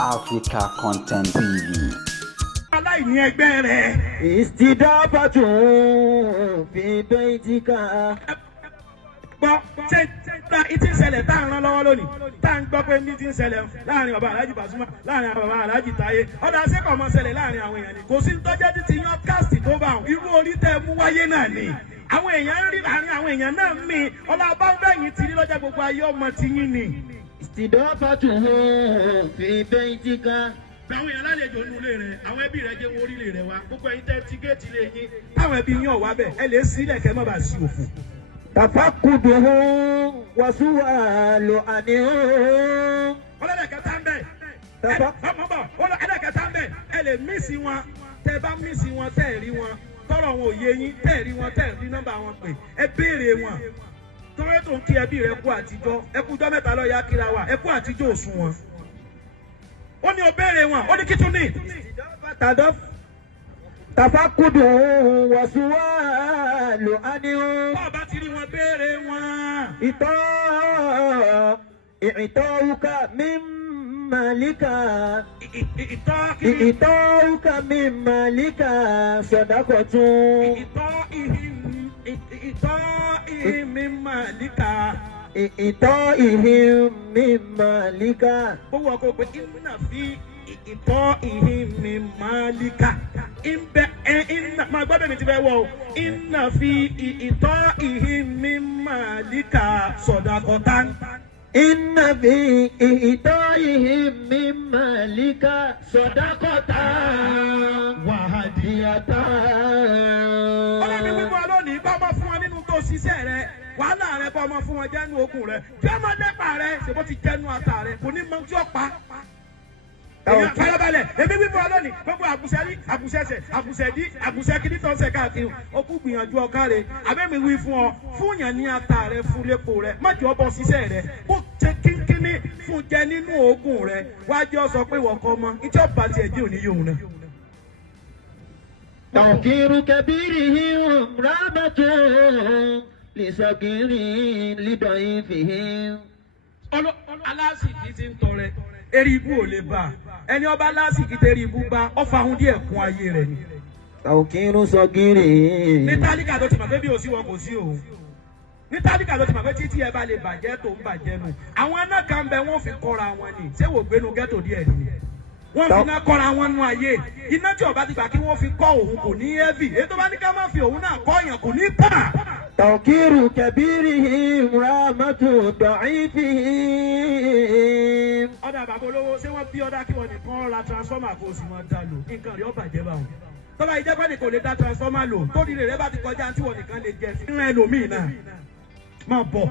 Africa Content TV. Aláìní ẹgbẹ́ rẹ̀. Istidafatu fi baitika. Gbọ́ ṣé ta ìtì ìṣẹ̀lẹ̀ tá à ń rán lọ́wọ́ lónìí tá à ń gbọ́ pé ní ti ń ṣẹlẹ̀ láàrin bàbá Alhaji Pasuma láàrin bàbá Alhaji Taye ọ̀dà sẹ́kọ̀ọ́ máa ṣẹlẹ̀ láàrin àwọn èèyàn ni kò sí tọ́jẹ́ tí ti yan káàsì tó bá wọn irú orí tẹ́ mú wáyé náà ni àwọn èèyàn ń rí láàrin àwọn èèyàn náà mí ọlọ́ọ̀bá bẹ́yìn ti rí lọ́jọ́ gbogbo ayé ọmọ ti yín ni. Istidafatu fi baitika. Àwọn èèyàn lálejò nínú ilé rẹ̀ àwọn ẹbí rẹ̀ jẹ́ wọ́n orílẹ̀ rẹ̀ wá gbogbo ẹ̀yin tẹ́ ti géètì lé yín táwọn ẹbí yín ọ̀wá bẹ̀ ẹ lè sílẹ̀ kẹ́ má bàa sí òfò. Tafakuduhu wa su'alu anhu. Ọlọ́dẹ̀kẹta ń bẹ̀. Ọlọ́dẹ̀kẹta ń bẹ̀. Ẹ lè mísì wọn. Tẹ́ bá mísì wọn tẹ́ rí wọn. Tọ́rọ̀ wọn ò yé yín tẹ́ rí wọn tẹ́ rí nọ́mbà wọn pè. Ẹ béèrè wọn. Tọ́rọ̀ tó ń kí ẹbí rẹ kú àtijọ́. Ẹ kú ọjọ́ mẹ́ta lọ ya kíra wa. Ẹ kú àtijọ́ òsùn wọn. Ó ní o béèrè wọn. Ó ní kí tún ní. Tafakuduhu wa su'alu anhu. Bọ́ọ̀bá ti rí wọn béèrè wọn. Ìtọ́wùká mímàlíkà. Ìtọ́wùká mímàlíkà sadaqatun. Ìtọ́ mímàlíkà. Ìtọ́ mímàlíkà. Ó wọ kó pé ìmúnà fi ìtọ́ mímàlíkà. Máa gbọ́ bẹ́ẹ̀ mi ti fẹ́ wọ̀ o. Inna fi ìtọ́ mímàlíkà sadaqatan. Inna fi ìtọ́ mímàlíkà sadaqatan wa hadiyatan. Ọlọ́ni wíwọ́ lónìí bá ọmọ fún wọn nínú tó ṣiṣẹ́ rẹ̀ wàhálà rẹ̀ bá ọmọ fún wọn jẹ́nu okùn rẹ̀ kí ọmọ dẹ́pà rẹ̀ ṣe bó ti jẹ́nu ata rẹ̀ kò ní mọ tí ó pa. Èèyàn farabalẹ̀ èmi wíwọ́ lónìí gbogbo àbùsẹ̀rí àbùsẹ̀sẹ̀ àbùsẹ̀dí àbùsẹ̀kìní tó ń ṣe káàkiri ó kú gbìyànjú ọ̀ká rẹ̀ àbẹ́mi wí fún ọ fún yàn ní ata rẹ̀ fún lépo rẹ̀ má jẹ́ ọbọ̀ ṣiṣẹ́ rẹ̀ bó ṣe kínkínní fún jẹ nínú oògùn rẹ̀ wájú ọ sọ pé ìwọ kọ́ mọ́ ìjọ bá tiẹ̀ dé òní yòówù náà. Tawqiru kabirihim rahmatun lisagirin lidayifihim. Alásìkí ti ń tọrẹ eri ibú ò lè bá ẹni ọba alásìkí tẹrí ibú bá ọfà ahun díẹ̀ kún ayé rẹ̀ ni. Tawqiru sagirin. Ní tálíkà tó ti mọ̀ pé bí o sí wọn kò sí òun ní tálíkà tó ti mọ̀ pé títí ẹ bá lè bàjẹ́ tó ń bàjẹ́ nù àwọn náà kan bẹ wọ́n fi kọ́ra wọn ni ṣé wò gbénu ghetto díẹ̀ ni wọ́n fi náà kọ́ra wọn nú ayé iná tí ọba ti gbà kí wọ́n fi kọ́ òun kò ní heavy ètò bá ní ká má fi òun náà kọ́ yàn kò ní pa. Tawqiru kabirihim rahmatu da'ifihim. Ọ̀dà bàbá olówó ṣé wọ́n bí ọ̀dà kí wọ́n nìkan ra transformer kó o sì máa dá lò nǹkan rí ọ̀bà jẹ́ báwọn. Tọ́ba ìjẹ́pẹ́ ni kò lè dá transformer lò tó di rẹ̀ bá ti kọjá tí wọ́n nìkan lè jẹ sí. Ń rẹ́ lòmíì náà máa bọ̀.